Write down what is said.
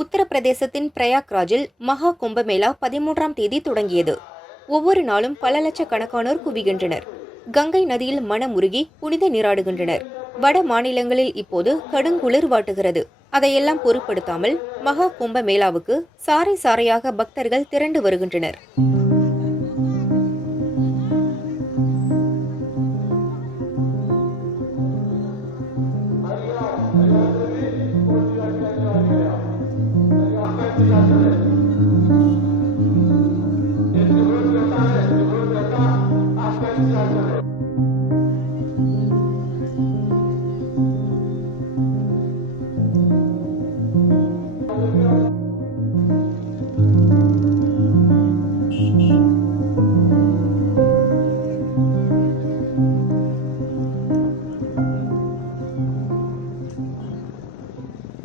உத்தரப்பிரதேசத்தின் பிரயாக்ராஜில் மகா கும்பமேளா 13ஆம் தேதி தொடங்கியது. ஒவ்வொரு நாளும் பல லட்சக்கணக்கானோர் குவிகின்றனர். கங்கை நதியில் மனமுருகி புனித நீராடுகின்றனர். வட மாநிலங்களில் இப்போது கடுங்குளிர் வாட்டுகிறது. அதையெல்லாம் பொருட்படுத்தாமல் மகா கும்பமேளாவுக்கு சாறை சாறையாக பக்தர்கள் திரண்டு வருகின்றனர்.